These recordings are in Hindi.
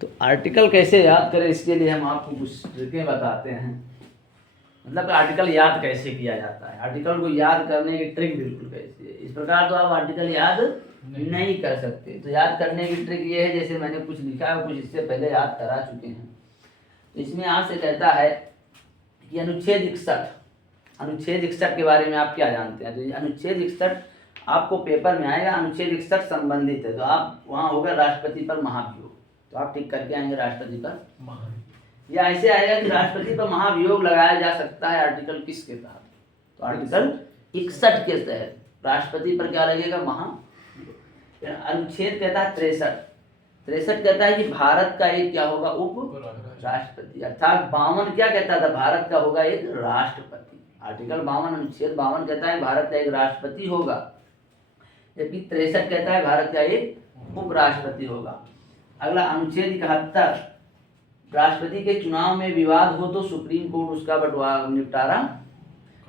तो आर्टिकल कैसे याद करें, इसके लिए हम आपको कुछ ट्रिकें बताते हैं। मतलब आर्टिकल याद कैसे किया जाता है, आर्टिकल को याद करने की ट्रिक बिल्कुल कैसे है। इस प्रकार तो आप आर्टिकल याद नहीं कर सकते। तो याद करने की ट्रिक ये है, जैसे मैंने कुछ लिखा है, कुछ इससे पहले याद करा चुके हैं। तो इसमें आपसे कहता है कि अनुच्छेद 61 के बारे में आप क्या जानते हैं। तो अनुच्छेद 61 आपको पेपर में आएगा, अनुच्छेद 61 संबंधित है। तो आप वहाँ होगा राष्ट्रपति पर महाभियोग, तो आप टिक करके आएंगे राष्ट्रपति पर महाभियोग। या ऐसे आएगा कि राष्ट्रपति पर महाभियोग लगाया जा सकता है आर्टिकल किसके तहत। तो आर्टिकल 61 के तहत राष्ट्रपति पर क्या लगेगा, महाभियोग। अनुच्छेद कहता है 63 कहता है कि भारत का एक क्या होगा, उप राष्ट्रपति। अर्थात 52 क्या कहता था, भारत का होगा एक राष्ट्रपति। आर्टिकल 52 अनुच्छेद 52 कहता है भारत का एक राष्ट्रपति होगा, जबकि 63 कहता है भारत का एक उपराष्ट्रपति होगा। अगला अनुच्छेद 71, राष्ट्रपति के चुनाव में विवाद हो तो सुप्रीम कोर्ट उसका निपटारा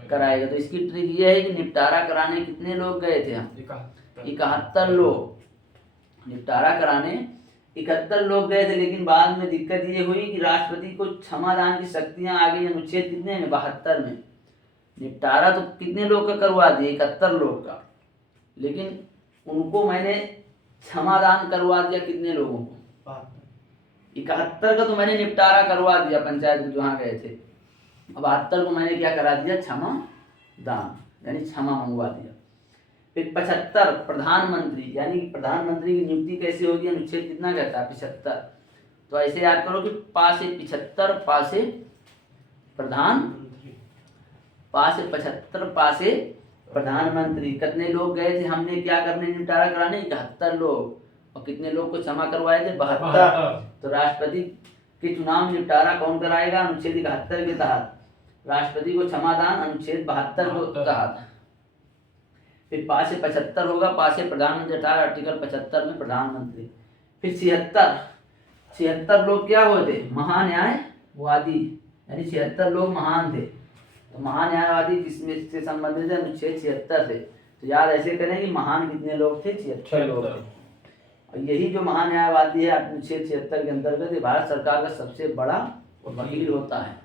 कराएगा। तो इसकी ट्रिक ये है कि निपटारा कराने कितने लोग गए थे, हम 71 लोग निपटारा कराने 71 लोग गए थे। लेकिन बाद में दिक्कत ये हुई कि राष्ट्रपति को क्षमादान की शक्तियां आ गई अनुच्छेद कितने में, 72 में। निपटारा तो कितने लोग का करवा दिए, 71 लोग का, लेकिन उनको मैंने क्षमादान करवा दिया कितने लोगों को, 71 का तो मैंने निपटारा करवा दिया पंचायत में जहाँ गए थे। अब 72 को मैंने क्या करा दिया, क्षमा दान, यानी क्षमा मंगवा दिया। फिर 75 प्रधानमंत्री, यानी प्रधानमंत्री की नियुक्ति कैसे होगी, अनुच्छेद कितना कहता है, 75। तो ऐसे याद करो कि पा से 75, पा से प्रधान, पा से 75, पा से प्रधानमंत्री। कितने लोग गए थे हमने क्या करने, निपटारा कराने, 71 लोग। और कितने लोग को क्षमा करवाए थे, 72। तो राष्ट्रपति के चुनाव निपटारा कौन कराएगा, अनुच्छेद 71 के तहत। राष्ट्रपति को क्षमादान अनुच्छेद 72 के तहत। फिर पा से 75 होगा, पा से प्रधानमंत्री, आर्टिकल 75 में प्रधानमंत्री। फिर 76 लोग क्या हुए थे, महान्यायवादी, यानी 76 लोग महान थे। तो महान्यायवादी किसमें से संबंधित है, अनुच्छेद 76 से। तो याद ऐसे करें कि महान कितने लोग थे, 76 लोग थे। और यही जो महान्यायवादी है अनुच्छेद 76 के अंतर्गत भारत सरकार का सबसे बड़ा वकील होता है।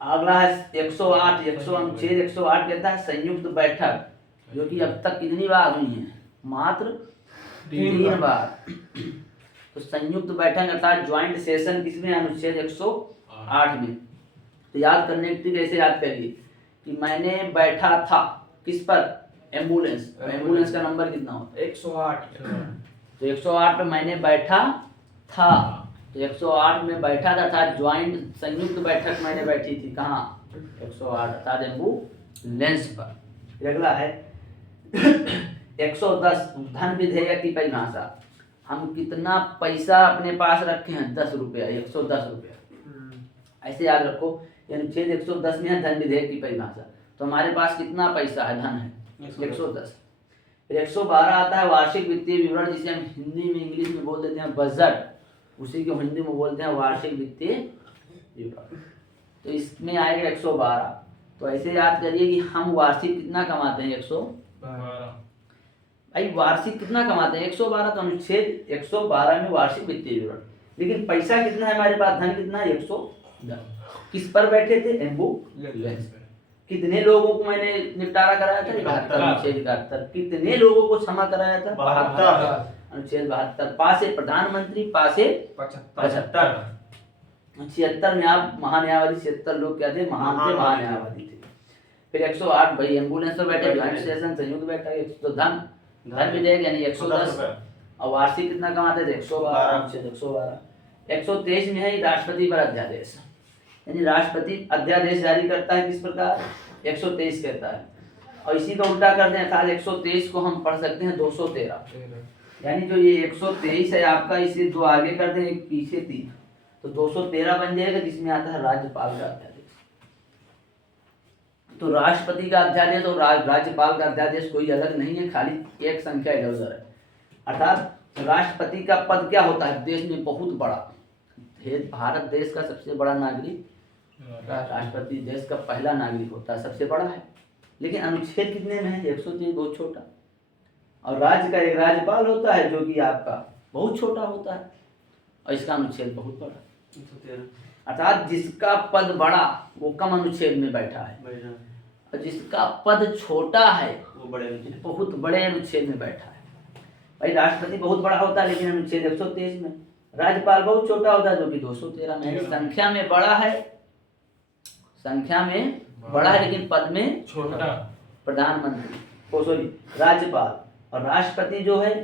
अगला है 108, अनुच्छेद 108 कहता है संयुक्त बैठक, जो कि अब तक कितनी बार हुई है, मात्र 3 बार। तो संयुक्त बैठक अर्थात ज्वाइंट सेशन किसमें, अनुच्छेद 108 में। तो याद करने की कैसे याद करिए कि मैंने बैठा था किस पर, एम्बुलेंस। तो एम्बुलेंस का नंबर कितना होता है, 108। तो 108 पे मैंने बैठा था, तो 108 में बैठा था, अर्थात ज्वाइंट संयुक्त बैठक मैंने बैठी थी कहाँ, 108 अर्थात एम्बुलेंस पर। फिर अगला है 110 धन विधेयक की परिभाषा। हम कितना पैसा अपने पास रखे हैं, 10 रुपया, 110 रुपया। ऐसे याद रखो, अनुच्छेद 110 में है धन विधेयक की परिभाषा। तो हमारे पास कितना पैसा है, धन है 110। फिर 112 आता है वार्षिक वित्तीय विवरण, जिसे हम हिंदी में इंग्लिश में बोल देते हैं बजट, उसी को हिंदी में बोलते हैं वार्षिक वित्तीय विवरण। तो इसमें आएगा 112। तो ऐसे याद करिए कि हम वार्षिक कितना कमाते हैं, 112। भाई वार्षिक कितना कमाते हैं, 112। तो अनुच्छेद 112 में वार्षिक वित्तीय विवरण। लेकिन पैसा कितना है हमारे पास, धन कितना है, 110। किस पर बैठे थे, एम्बुलेंस पर। कितने लोगों को मैंने निपटारा कराया था, 72, अनुच्छेद 71। कितने लोगों को क्षमा कराया था, 72, अनुच्छेद 72। पा से प्रधानमंत्री, पा से 75। 76 में आप महान्यायवादी, 76 लोग क्या थे, महान थे, महान्यायवादी थे। फिर 108 भाई एम्बुलेंस पर बैठे, ज्वाइंट सेशन संयुक्त बैठक। तो धन विधेयक यानी 110। और वार्षिक कितना कमाते थे, 112, अनुच्छेद 112। 123 में है राष्ट्रपति पर अध्यादेश, यानी राष्ट्रपति अध्यादेश जारी करता है किस प्रकार, 123 कहता है। और इसी का उल्टा कर दें, अर्थात 123 को हम पढ़ सकते हैं 213। यानी जो ये 123 है आपका, इसे 2 आगे कर दें, एक पीछे 3, तो 213 बन जाएगा, जिसमें आता है राज्यपाल का अध्यादेश। तो राष्ट्रपति का अध्यादेश और राज्यपाल का अध्यादेश कोई अलग नहीं है, खाली एक संख्या इधर उधर है। अर्थात राष्ट्रपति का पद क्या होता है, देश में बहुत बड़ा, भारत देश का सबसे बड़ा नागरिक राष्ट्रपति, देश का पहला नागरिक होता है, सबसे बड़ा है। लेकिन अनुच्छेद कितने में है, 103, बहुत छोटा। और राज्य का एक राज्यपाल होता है, जो कि आपका बहुत छोटा होता है। और इसका अनुच्छेद बहुत बड़ा। अर्थात जिसका पद बड़ा वो कम अनुच्छेद में बैठा है, और जिसका पद छोटा है वो बहुत बड़े अनुच्छेद में बैठा है। भाई राष्ट्रपति बहुत बड़ा होता है लेकिन अनुच्छेद 123 में, राज्यपाल बहुत छोटा होता है जो कि 213 में। संख्या में बड़ा है, संख्या में बड़ा है लेकिन पद में छोटा। प्रधानमंत्री सॉरी राज्यपाल और राष्ट्रपति जो है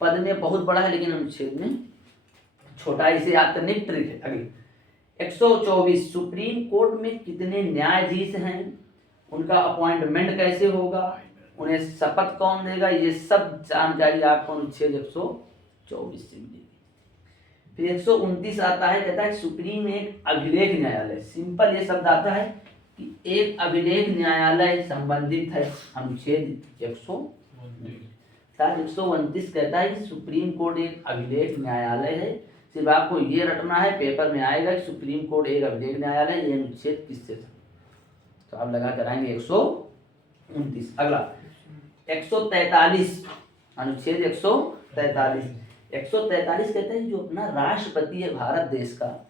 पद में बहुत बड़ा है लेकिन अनुच्छेद में छोटा है। इसे याद करने की ट्रिक है। अगली 124 सुप्रीम कोर्ट में कितने न्यायाधीश हैं, उनका अपॉइंटमेंट कैसे होगा, उन्हें शपथ कौन देगा, ये सब जानकारी आपको अनुच्छेद 124 से मिलेगी। फिर 129 आता है, कहता है सुप्रीम एक अभिलेख न्यायालय। सिंपल ये शब्द आता है कि एक अभिलेख न्यायालय संबंधित है अनुच्छेद 129 कहता है कि सुप्रीम कोर्ट एक अभिलेख न्यायालय है। सिर्फ आपको ये रटना है, पेपर में आएगा कि सुप्रीम कोर्ट एक अभिलेख न्यायालय, ये अनुच्छेद किससे था, तो आप लगा कर आएंगे 129। अगला 143 अनुच्छेद 143 कहते हैं जो अपना राष्ट्रपति है भारत देश का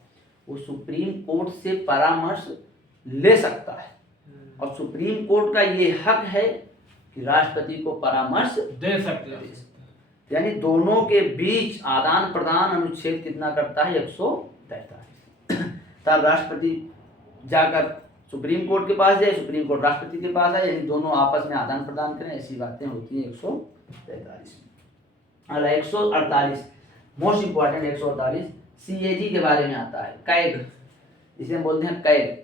वो सुप्रीम कोर्ट से परामर्श ले सकता है, और सुप्रीम कोर्ट का ये हक है कि राष्ट्रपति को परामर्श दे सकते हैं। यानी दोनों के बीच आदान प्रदान अनुच्छेद कितना करता है 143। तब राष्ट्रपति जाकर सुप्रीम कोर्ट के पास जाए, सुप्रीम कोर्ट राष्ट्रपति के पास आए, यानी दोनों आपस में आदान प्रदान करें, ऐसी बातें होती हैं 143 में। 148 मोस्ट इंपॉर्टेंट 148 CAG के बारे में आता है, कैग, इसे हम बोलते हैं कैग।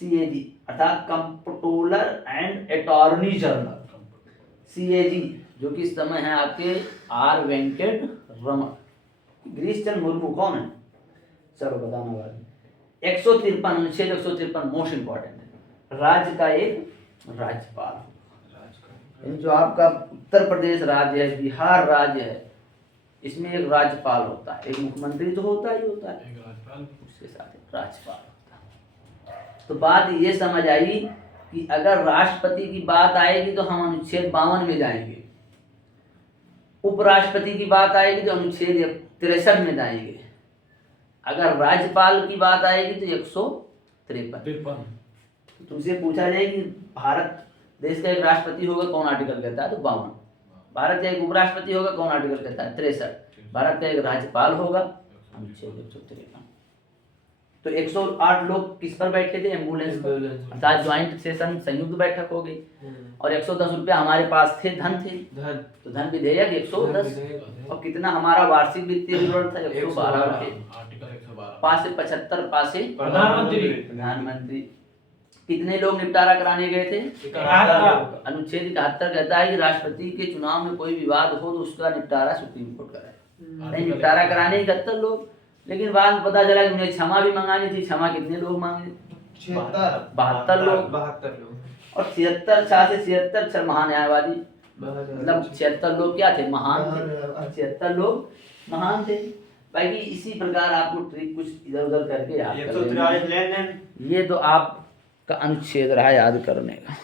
CAG अर्थात controller and attorney general. CAG जो कि इस समय है आपके R वेंकट रमन। गिरीश चंद्र मुर्मू कौन है, चलो बताना वाले। 153 अनुच्छेद 153 मोस्ट इंपॉर्टेंट है, राज्य का एक राज्यपाल। जो आपका उत्तर प्रदेश राज्य है, बिहार राज्य है, इसमें एक राज्यपाल होता है, एक मुख्यमंत्री तो होता ही होता है, उसके साथ एक राज्यपाल होता है। तो बात ये समझ आई कि अगर राष्ट्रपति की बात आएगी तो हम अनुच्छेद 52 में जाएंगे, उपराष्ट्रपति की बात आएगी तो अनुच्छेद 63 में जाएंगे, अगर राज्यपाल की बात आएगी तो 153। तुमसे पूछा जाए कि भारत देश का एक राष्ट्रपति होगा कौन आर्टिकल कहता है, तो 52। भारत का एक उपराष्ट्रपति होगा कौन आर्टिकल कहता है, 63। भारत का एक राज्यपाल होगा अनुच्छेद 153। तो 108 लोग किस पर बैठे थे, एम्बुलेंस पर, अर्थात ज्वाइंट सेशन संयुक्त बैठक हो गई। और 110 रुपया हमारे पास थे, धन थे, तो धन विधेयक 110। और कितना हमारा वार्षिक वित्तीय विवरण था 112 रुपये। पास से 75 पास से प्रधानमंत्री। कितने लोग निपटारा कराने गए थे, अनुच्छेद 71 कहता है कि राष्ट्रपति के चुनाव में कोई विवाद हो तो उसका निपटारा सुप्रीम कोर्ट कराए। नहीं निपटारा कराने 71 लोग, लेकिन बाद में पता चला कि उन्हें क्षमा भी मंगानी थी। क्षमा कितने लोग मांगे, 72 लोग। और 76 महान न्यायवादी, मतलब 76 लोग क्या थे, महान थे। 76 लोग महान थे। बाकी इसी प्रकार आपको ट्रिक कुछ इधर उधर करके याद कर लेना। ये तो आपका अनुच्छेद रहा याद करने का।